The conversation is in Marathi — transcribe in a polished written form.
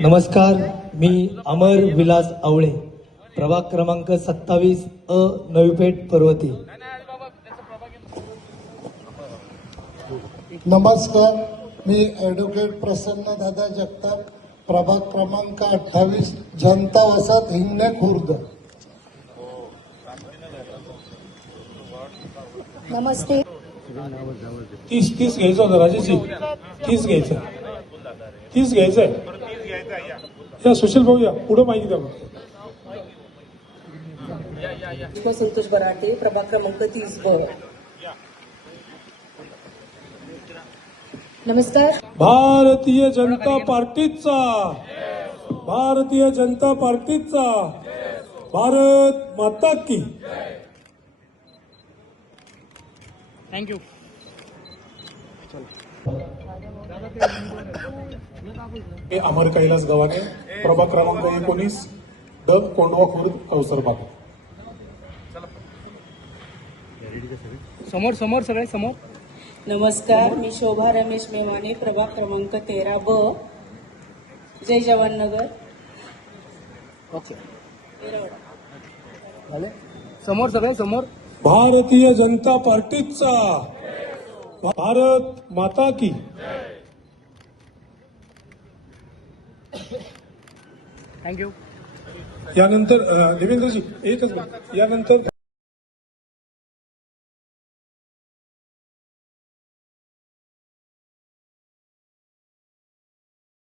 नमस्कार, मी अमर विलास आवळे, प्रभाग क्रमांक 27 अ नवीपेठ पर्वती. नमस्कार, मी ॲडव्होकेट प्रसन्न दादा जगताप, प्रभाग क्रमांक 28 जनता वसाहत हिंगणे खुर्द. नमस्ते. 30 घ्यायचं होतं राजेशजी, 30 घ्यायचं, 30 घ्यायचंय. या सुशील भाऊ या पुढे माहिती द्या. संतोष बराटे, प्रभाग क्रमांक 30 ब. नमस्कार. भारतीय जनता पार्टीचा, भारतीय जनता पार्टीचा, भारत माता की. थँक्यू. अमर कैलास गव्हाणे, प्रभाग क्रमांक 19 ड कोंडवा खुर्द अवसरबाग. समोर समोर सगळे समोर. नमस्कार, मी शोभा रमेश मेवाने, प्रभाग क्रमांक 13 ब. जय जवान नगर. ओके. समोर सगळे समोर. भारतीय जनता पार्टीचा, भारत माता की. थँक्यू. यानंतर देवेंद्रजी एकच मिनिट. यानंतर